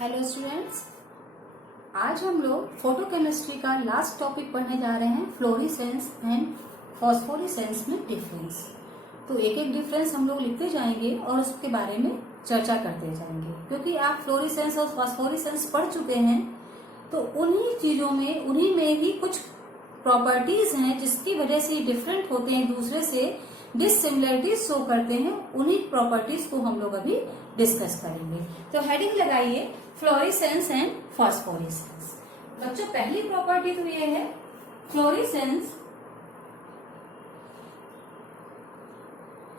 Hello students, आज हम लोग फोटोकेमिस्ट्री का लास्ट टॉपिक पढ़ने जा रहे हैं, फ्लोरेसेंस एंड फॉस्फोरेसेंस में डिफरेंस। तो एक एक डिफरेंस हम लोग लिखते जाएंगे और उसके बारे में चर्चा करते जाएंगे। क्योंकि आप फ्लोरेसेंस और फॉस्फोरेसेंस पढ़ चुके हैं, तो उन्हीं चीजों में उन्हीं में ही कुछ प्रॉपर्टीज हैं जिसकी वजह से डिफरेंट होते हैं, दूसरे से डिससिमिलरिटीज शो करते हैं। उन्हीं प्रॉपर्टीज को हम लोग अभी डिस्कस करेंगे। तो हेडिंग लगाइए, फ्लोरेसेंस एंड फॉस्फोरेसेंस। बच्चों, पहली प्रॉपर्टी तो ये है, fluorescence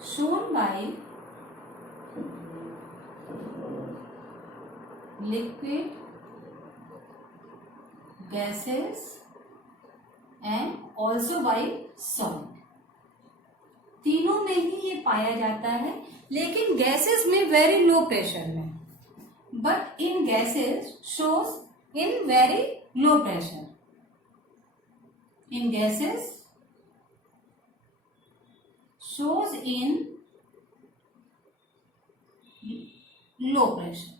shown by liquid, gases and also bye solid. तीनों में ही ये पाया जाता है, लेकिन गैसेस में वेरी लो प्रेशर में, but in gases shows in very low pressure. In gases shows in low pressure.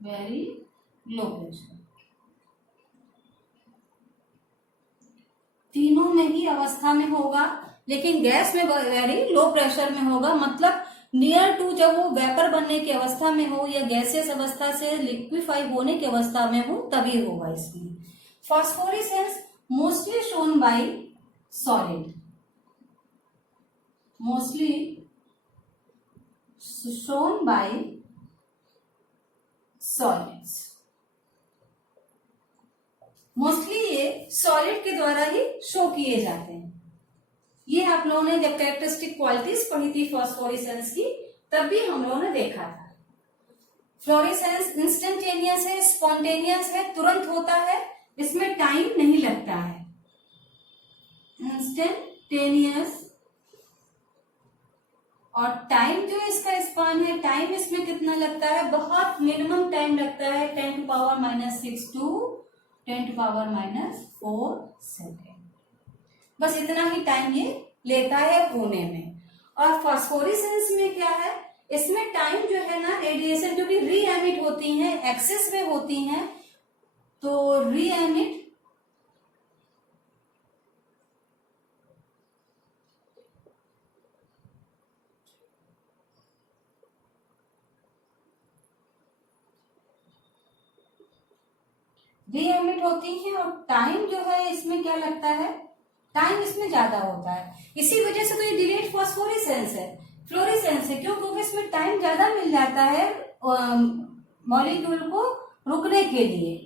Very low pressure. तीनों में ही अवस्था में होगा, लेकिन गैस में वेरी लो प्रेशर में होगा। मतलब नियर टू जब वो वेपर बनने की अवस्था में हो या गैसियस अवस्था से लिक्विफाई होने की अवस्था में हो, तभी होगा इसमें। Phosphorescence mostly shown by solid, mostly shown by solids. Mostly ये सॉलिड के द्वारा ही शो किए जाते हैं। ये आप लोगों ने जब कैरेक्टरिस्टिक क्वालिटीज पढ़ी थी फॉस्फोरेसेंस की, तब भी हम लोगों ने देखा था। फ्लोरेसेंस इंस्टेंटेनियस है, स्पॉन्टेनियस है, तुरंत होता है, इसमें टाइम नहीं लगता है। इंस्टेंटेनियस, और टाइम जो इसका स्पान है, टाइम इसमें कितना लगता है, बहुत मिनिमम टाइम लगता है, 10⁻⁻6 to 10⁻⁻4 सेकेंड। बस इतना ही टाइम ये लेता है होने में। और फॉस्फोरेसेंस में क्या है, इसमें टाइम जो है ना, रेडिएशन जो भी री एमिट होती हैं, एक्सेस में होती हैं, तो री एमिट होती हैं, और टाइम जो है इसमें क्या लगता है, टाइम इसमें ज्यादा होता है। इसी वजह से तो ये डिलेड फॉस्फोरेसेंस है, फ्लोरेसेंस है। क्यों? क्योंकि इसमें टाइम ज्यादा मिल जाता है मॉलिक्यूल को रुकने के लिए,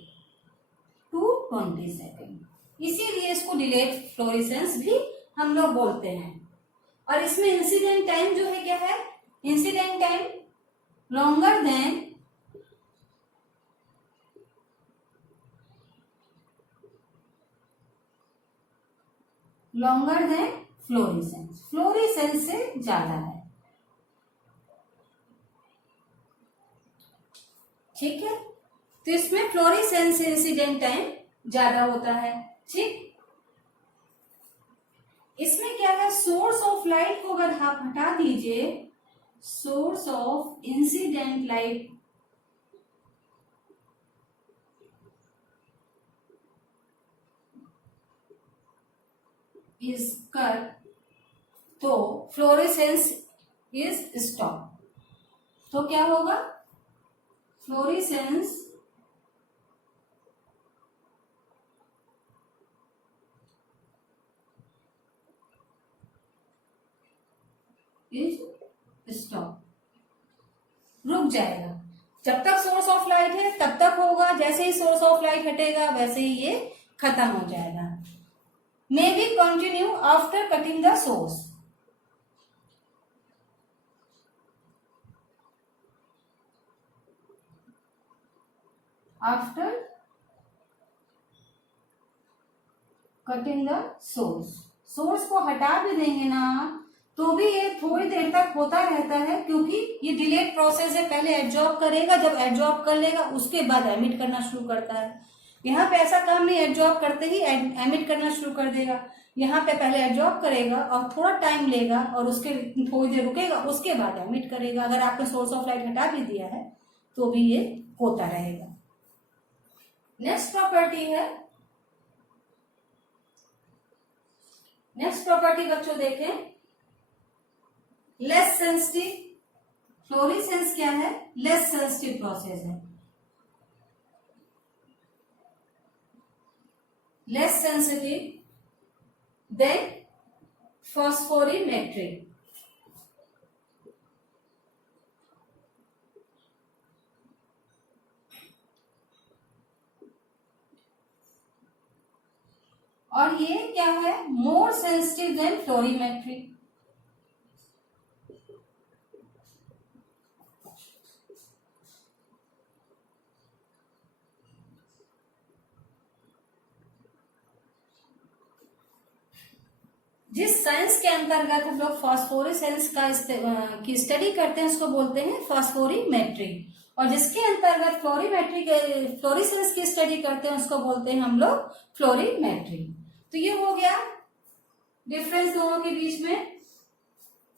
220 सेकेंड। इसीलिए इसको डिलेड फ्लोरेसेंस भी हम लोग बोलते हैं। और इसमें इंसिडेंट टाइम जो है क्या है, incident time longer than fluorescence. Fluorescence से ज्यादा है, ठीक है। तो इसमें फ्लोरेसेंस से इंसिडेंट टाइम ज्यादा होता है, ठीक। इसमें क्या है, सोर्स ऑफ लाइट को अगर आप हटा दीजिए, source of incident light is cut, तो फ्लोरेसेंस इज स्टॉप। तो क्या होगा, फ्लोरेसेंस इज स्टॉप, रुक जाएगा। जब तक सोर्स ऑफ लाइट है तब तक होगा, जैसे ही सोर्स ऑफ लाइट हटेगा वैसे ही ये खत्म हो जाएगा। May be continue after cutting the source. After cutting the source, source को हटा भी देंगे ना तो भी ये थोड़ी देर तक होता रहता है, क्योंकि ये डिलेड प्रोसेस है। पहले एब्जॉर्ब करेगा, जब एब्जॉर्ब कर लेगा उसके बाद एमिट करना शुरू करता है। यहाँ पे ऐसा काम नहीं, एब्जॉर्ब करते ही एमिट करना शुरू कर देगा। यहाँ पे पहले एब्जॉर्ब करेगा और थोड़ा टाइम लेगा और उसके थोड़ी देर रुकेगा, उसके बाद एमिट करेगा। अगर आपने सोर्स ऑफ लाइट हटा भी दिया है तो भी ये होता रहेगा। नेक्स्ट प्रॉपर्टी बच्चों देखें, लेस सेंसिटिव। फ्लोरेसेंस क्या है? लेस सेंसिटिव प्रोसेस है, लेस सेंसिटिव देन फॉस्फोरिमेट्री। और ये क्या है? More sensitive then fluorimetry. जिस साइंस के अंतर्गत हम लोग फॉस्फोरेसेंस की स्टडी करते हैं उसको बोलते हैं फॉस्फोरीमेट्री, और जिसके अंतर्गत फ्लोरेसेंस की स्टडी करते हैं उसको बोलते हैं हम लोग फ्लोरीमेट्री। तो ये हो गया डिफरेंस दोनों के बीच में।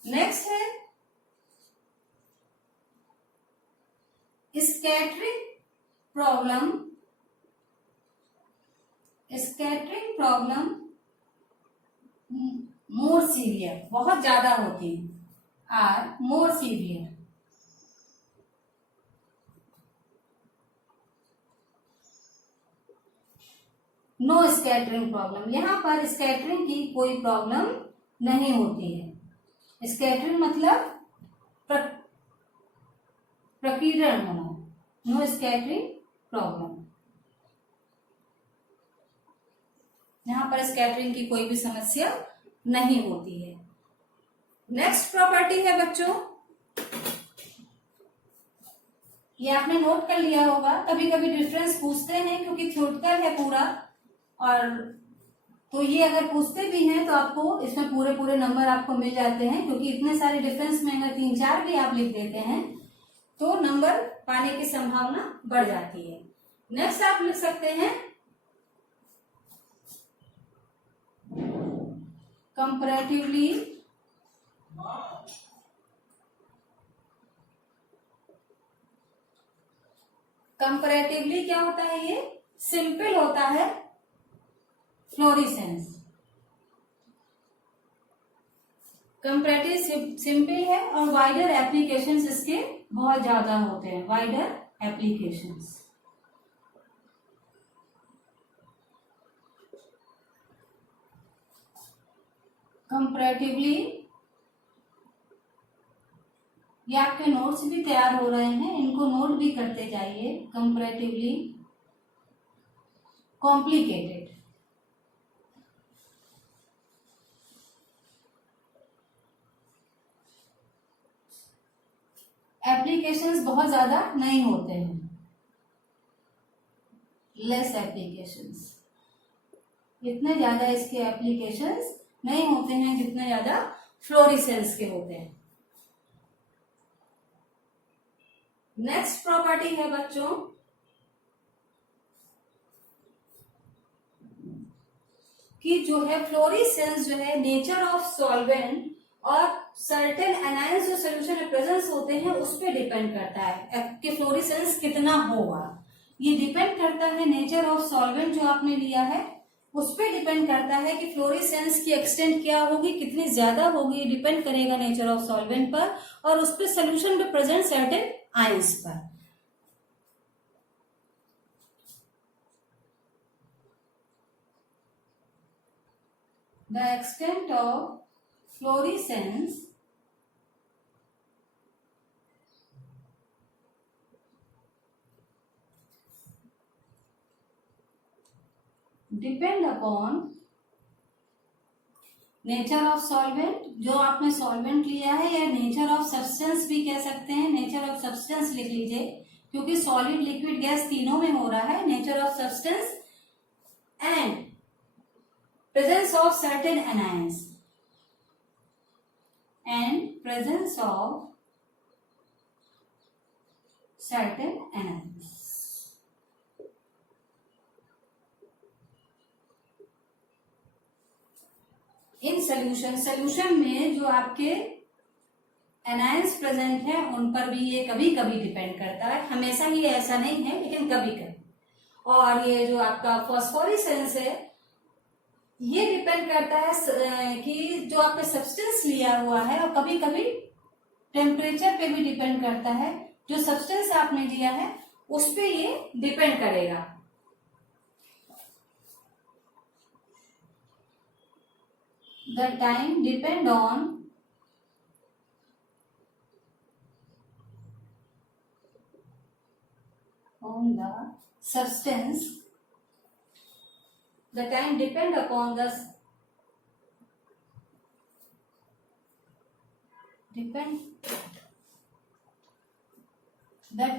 नेक्स्ट है स्कैटरिंग प्रॉब्लम मोर सीवियर, बहुत ज्यादा होती है, or more severe. No scattering problem, यहाँ पर स्कैटरिंग की कोई प्रॉब्लम नहीं होती है। स्कैटरिंग मतलब प्रकीर्णन होना, नो स्कैटरिंग प्रॉब्लम। यहाँ पर स्कैटरिंग की कोई भी समस्या नहीं होती है। नेक्स्ट प्रॉपर्टी है बच्चों, ये आपने नोट कर लिया होगा। कभी कभी डिफरेंस पूछते हैं क्योंकि थ्योरेटिकल है पूरा, और तो ये अगर पूछते भी हैं तो आपको इसमें पूरे नंबर आपको मिल जाते हैं, क्योंकि इतने सारे डिफरेंस में अगर 3-4 भी आप लिख देते हैं तो नंबर पाने की संभावना बढ़ जाती है। नेक्स्ट आप लिख सकते हैं कंपैरेटिवली क्या होता है? ये सिंपल होता है फ्लोरेसेंस। कंपैरेटिव सिंपल है और वाइडर एप्लीकेशंस इसके बहुत ज्यादा होते हैं, वाइडर एप्लीकेशंस। कंपैरेटिवली, ये आपके नोट्स भी तैयार हो रहे हैं, इनको नोट भी करते जाइए। कंपैरेटिवली कॉम्प्लिकेटेड, एप्लीकेशंस बहुत ज्यादा नहीं होते हैं, लेस एप्लीकेशंस, इतने ज्यादा इसके एप्लीकेशंस नहीं होते हैं जितने ज्यादा फ्लोरेसेंस के होते हैं। नेक्स्ट प्रॉपर्टी है बच्चों कि जो है फ्लोरेसेंस जो है नेचर ऑफ सॉल्वेंट और सर्टेन एनायंस जो सोल्यूशन में प्रेजेंस होते हैं उस पर डिपेंड करता है कि फ्लोरेसेंस कितना होगा। ये डिपेंड करता है नेचर ऑफ सॉल्वेंट जो आपने लिया है उस पर डिपेंड करता है कि फ्लोरेसेंस की एक्सटेंट क्या होगी, कितनी ज्यादा होगी, डिपेंड करेगा नेचर ऑफ सॉल्वेंट पर और उस पर सोल्यूशन में प्रेजेंट सर्टेन आयंस पर। The extent of fluorescence depend upon nature of solvent, जो आपने सॉल्वेंट लिया है, या नेचर ऑफ सब्सटेंस भी कह सकते हैं। नेचर ऑफ सब्सटेंस लिख लीजिए क्योंकि सॉलिड लिक्विड गैस तीनों में हो रहा है। Nature of substance and presence of certain anions and presence of certain anions। In solution में जो आपके एनायंस प्रेजेंट है उन पर भी ये कभी कभी डिपेंड करता है, हमेशा ही ऐसा नहीं है लेकिन कभी कभी। और ये जो आपका फॉस्फोरेसेंस है ये डिपेंड करता है कि जो आपने सब्सटेंस लिया हुआ है, और कभी कभी टेम्परेचर पे भी डिपेंड करता है, जो सब्सटेंस आपने लिया है उस पे ये डिपेंड करेगा। The time depend on the substance, the time depend upon the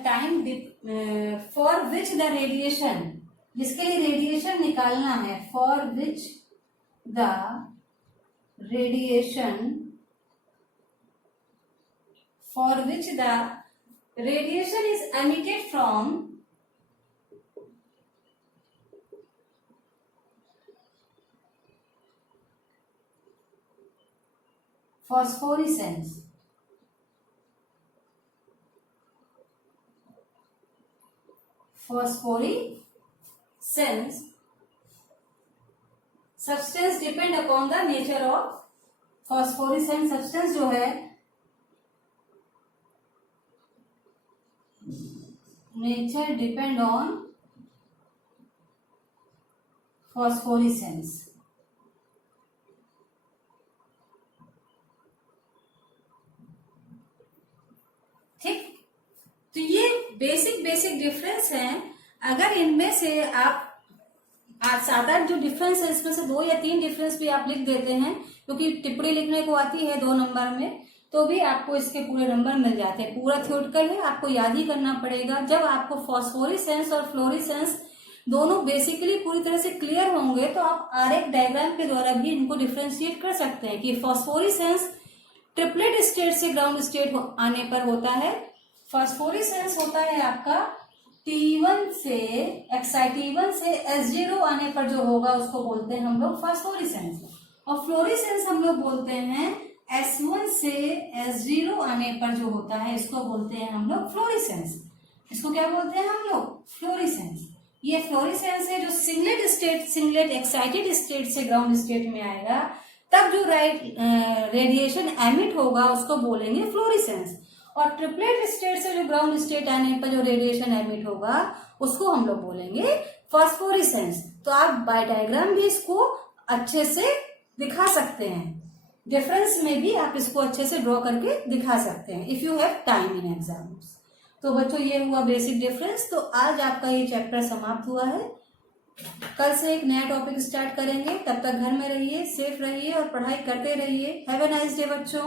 time for which the radiation, जिसके लिए रेडिएशन निकालना है, for which the radiation is emitted from phosphorescence. Substance depend upon the nature of phosphorescent substance जो है nature depend on phosphorescence. ठीक, तो ये basic difference है। अगर इनमें से आप 7-8 जो डिफरेंस है इसमें से 2 या 3 डिफरेंस भी आप लिख देते हैं, क्योंकि टिप्पणी लिखने को आती है 2 नंबर में, तो भी आपको इसके पूरे नंबर मिल जाते हैं। पूरा थ्योरेटिकल है, आपको याद ही करना पड़ेगा। जब आपको फॉस्फोरेसेंस और फ्लोरेसेंस दोनों बेसिकली पूरी तरह से क्लियर होंगे तो आप आरेख डायग्राम के द्वारा भी इनको डिफ्रेंशिएट कर सकते हैं कि फॉस्फोरेसेंस ट्रिपलेट स्टेट से ग्राउंड स्टेट आने पर होता है। फॉस्फोरेसेंस होता है आपका T1 से एक्साइटी1 से S0 आने पर जो होगा उसको बोलते हैं हम लोग फॉस्फोरेसेंस, और फ्लोरेसेंस हम लोग बोलते हैं S1 से S0 आने पर जो होता है इसको बोलते हैं हम लोग फ्लोरेसेंस। इसको क्या बोलते हैं हम लोग? फ्लोरेसेंस। ये फ्लोरेसेंस है जो सिंगलेट एक्साइटेड स्टेट से ग्राउंड स्टेट में आएगा, तब जो रेडिएशन एमिट होगा उसको बोलेंगे फ्लोरेसेंस। और ट्रिपलेट स्टेट से जो ग्राउंड स्टेट आने पर जो रेडिएशन एमिट होगा उसको हम लोग बोलेंगे फॉस्फोरेसेंस। तो आप बाय डायग्राम भी इसको अच्छे से दिखा सकते हैं, डिफरेंस में भी आप इसको अच्छे से ड्रॉ करके दिखा सकते हैं if you have time in exams. तो बच्चों ये हुआ बेसिक डिफरेंस। तो आज आपका ये चैप्टर समाप्त हुआ है। कल से एक नया टॉपिक स्टार्ट करेंगे। तब तक घर में रहिए, सेफ रहिए और पढ़ाई करते रहिए। हैव अ नाइस डे बच्चों।